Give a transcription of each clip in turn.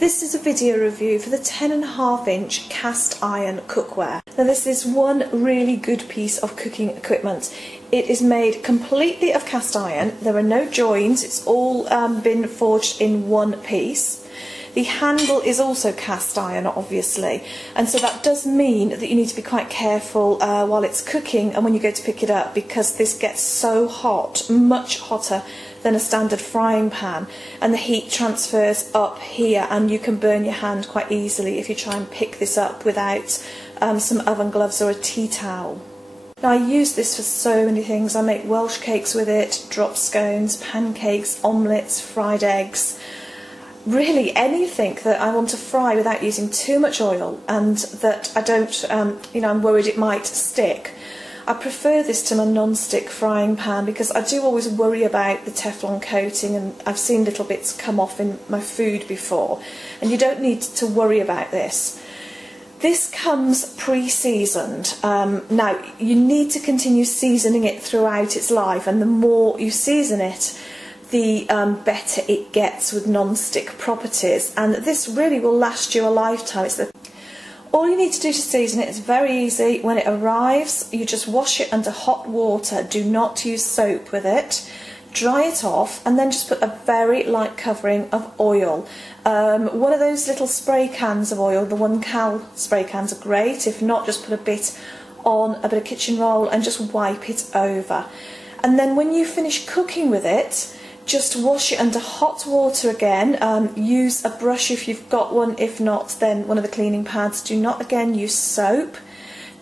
This is a video review for the 10.5-inch cast iron cookware. Now this is one really good piece of cooking equipment. It is made completely of cast iron, there are no joins, it's all been forged in one piece. The handle is also cast iron obviously, and so that does mean that you need to be quite careful while it's cooking and when you go to pick it up, because this gets so hot, much hotter than a standard frying pan, and the heat transfers up here and you can burn your hand quite easily if you try and pick this up without some oven gloves or a tea towel. Now I use this for so many things. I make Welsh cakes with it, drop scones, pancakes, omelettes, fried eggs, really anything that I want to fry without using too much oil and that I don't, I'm worried it might stick. I prefer this to my non-stick frying pan because I do always worry about the Teflon coating, and I've seen little bits come off in my food before, and you don't need to worry about this. This comes pre-seasoned. Now you need to continue seasoning it throughout its life, and the more you season it, the better it gets with non-stick properties, and this really will last you a lifetime. All you need to do to season it is very easy. When it arrives, you just wash it under hot water. Do not use soap with it. Dry it off and then just put a very light covering of oil. One of those little spray cans of oil, the 1 cal spray cans are great. If not, just put a bit on a bit of kitchen roll and just wipe it over. And then when you finish cooking with it, just wash it under hot water again. Use a brush if you've got one, if not then one of the cleaning pads. Do not again use soap.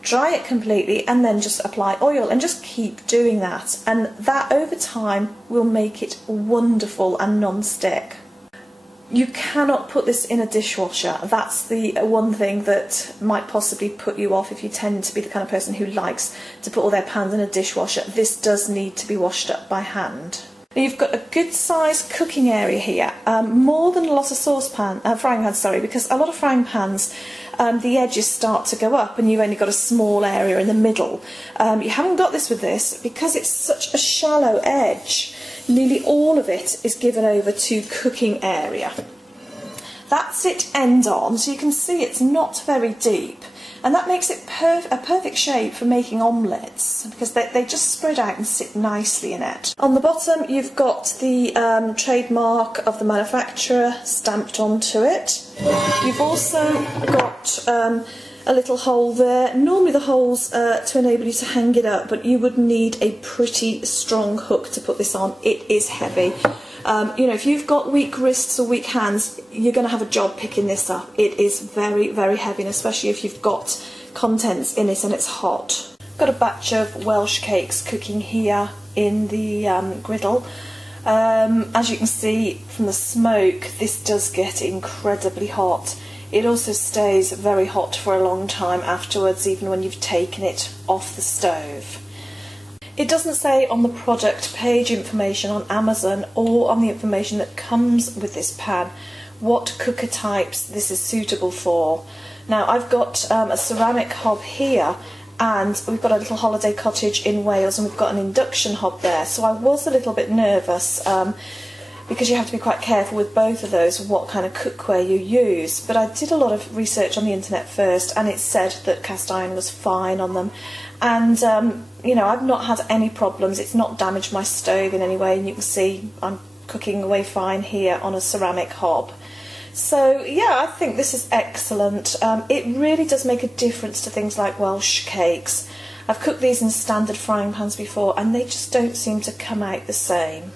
Dry it completely and then just apply oil and just keep doing that, and that over time will make it wonderful and non-stick. You cannot put this in a dishwasher. That's the one thing that might possibly put you off if you tend to be the kind of person who likes to put all their pans in a dishwasher. This does need to be washed up by hand. You've got a good sized cooking area here, more than a lot of frying pans, because a lot of frying pans, the edges start to go up and you've only got a small area in the middle. You haven't got this with this because it's such a shallow edge. Nearly all of it is given over to cooking area. That's it end on, so you can see it's not very deep. And that makes it a perfect shape for making omelettes because they just spread out and sit nicely in it. On the bottom you've got the trademark of the manufacturer stamped onto it. You've also got a little hole there. Normally the hole's to enable you to hang it up, but you would need a pretty strong hook to put this on. It is heavy. If you've got weak wrists or weak hands, you're going to have a job picking this up. It is very, very heavy, and especially if you've got contents in it and it's hot. Got a batch of Welsh cakes cooking here in the griddle. As you can see from the smoke, this does get incredibly hot. It also stays very hot for a long time afterwards, even when you've taken it off the stove. It doesn't say on the product page information on Amazon or on the information that comes with this pan what cooker types this is suitable for. Now I've got a ceramic hob here, and we've got a little holiday cottage in Wales and we've got an induction hob there, so I was a little bit nervous because you have to be quite careful with both of those what kind of cookware you use, but I did a lot of research on the internet first and it said that cast iron was fine on them, and I've not had any problems. It's not damaged my stove in any way, and you can see I'm cooking away fine here on a ceramic hob. So yeah, I think this is excellent. It really does make a difference to things like Welsh cakes. I've cooked these in standard frying pans before and they just don't seem to come out the same.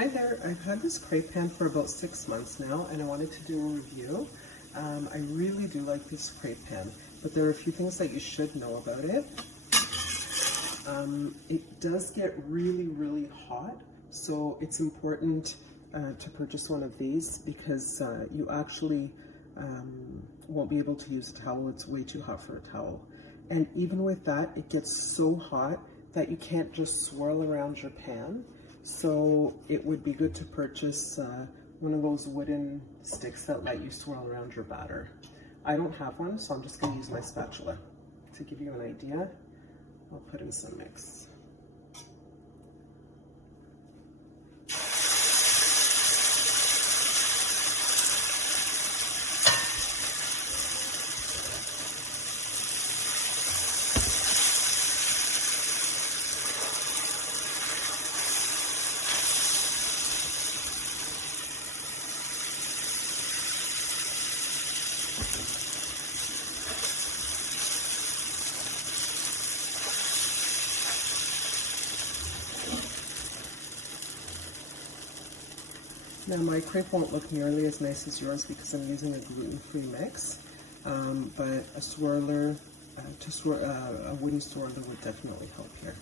Hi there, I've had this crepe pan for about 6 months now and I wanted to do a review. I really do like this crepe pan, but there are a few things that you should know about it. It does get really, really hot, so it's important to purchase one of these because you actually won't be able to use a towel. It's way too hot for a towel. And even with that, it gets so hot that you can't just swirl around your pan. So it would be good to purchase one of those wooden sticks that let you swirl around your batter. I don't have one, so I'm just going to use my spatula. To give you an idea, I'll put in some mix. Now my crepe won't look nearly as nice as yours because I'm using a gluten-free mix, but a swirler, a wooden swirler would definitely help here.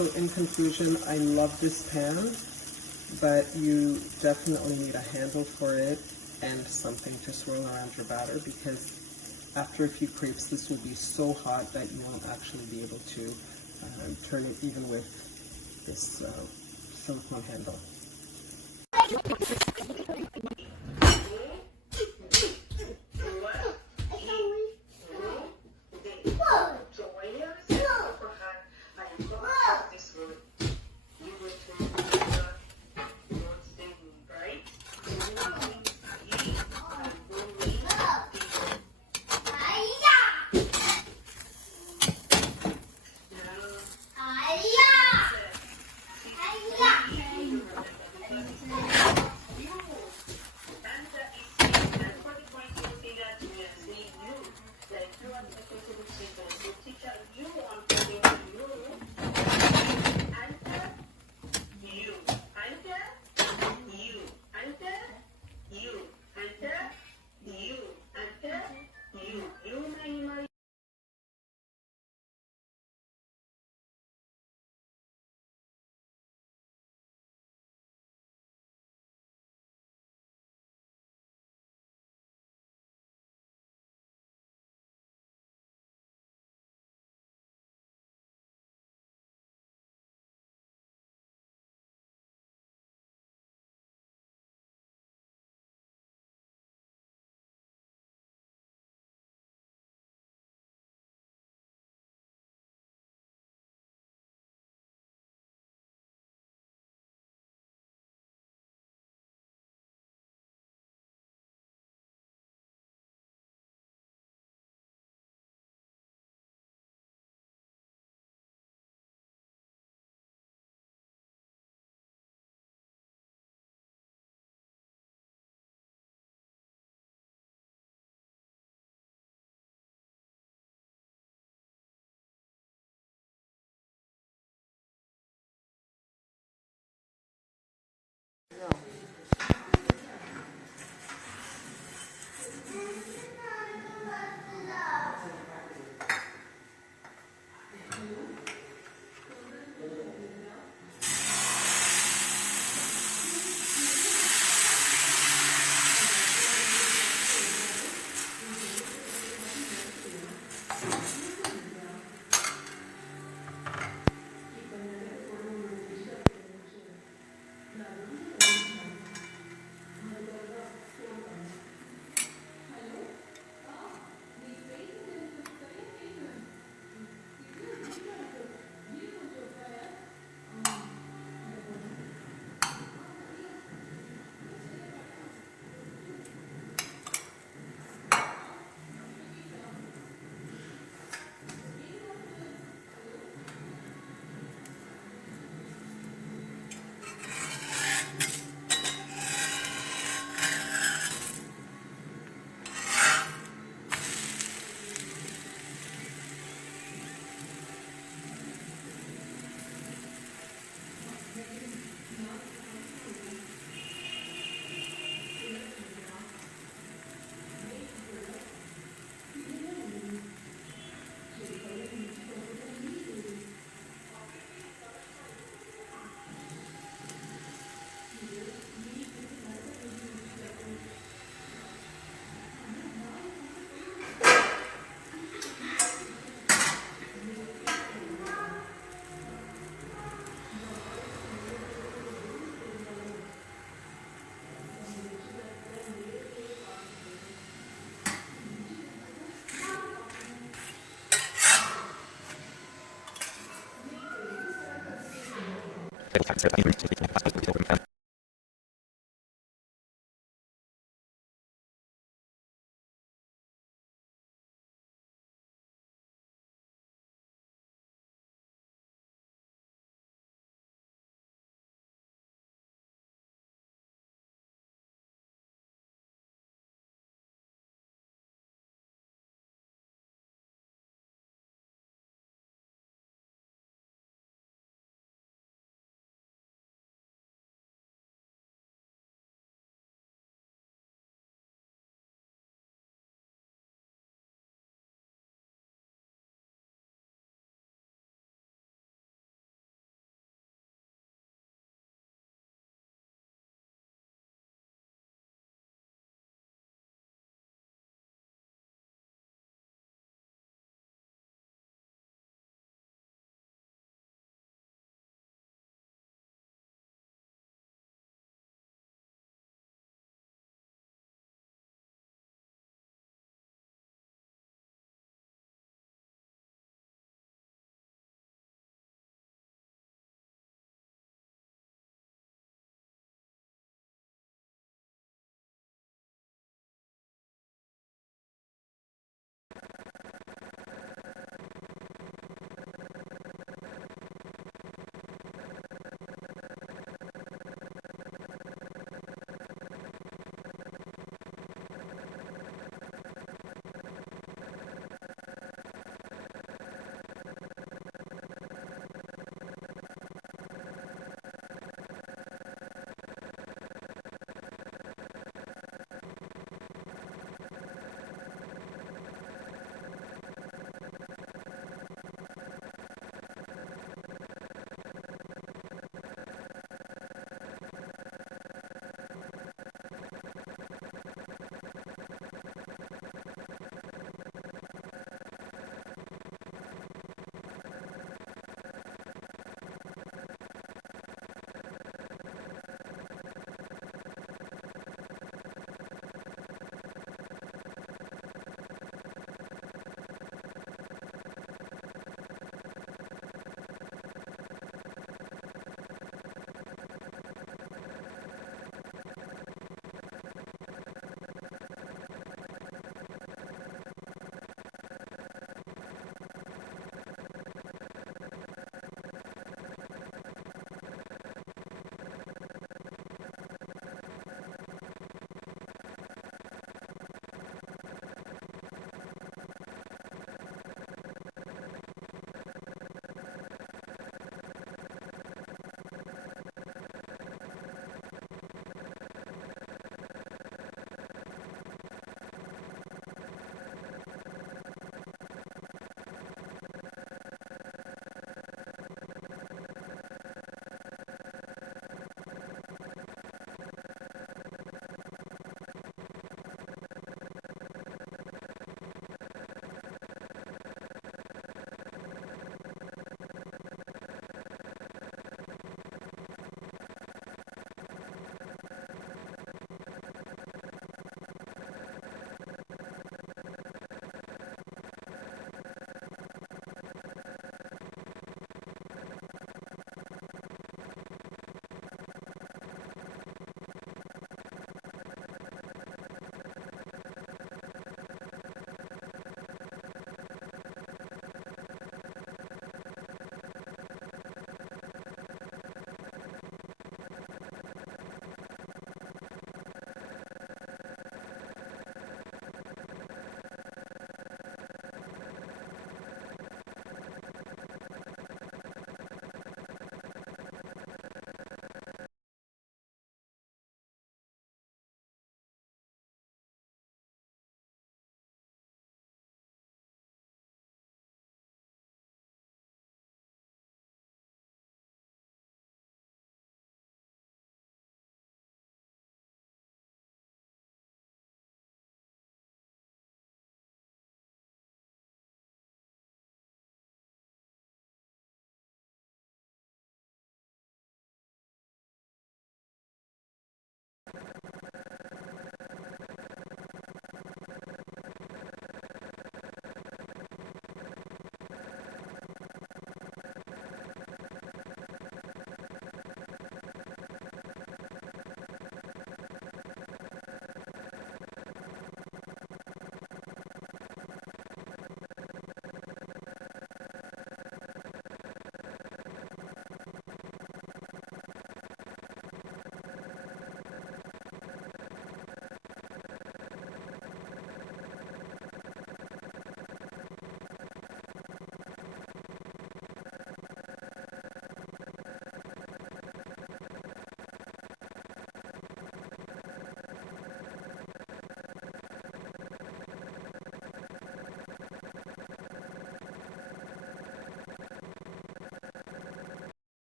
So in conclusion, I love this pan, but you definitely need a handle for it and something to swirl around your batter because after a few crepes, this will be so hot that you won't actually be able to turn it even with this silicone handle.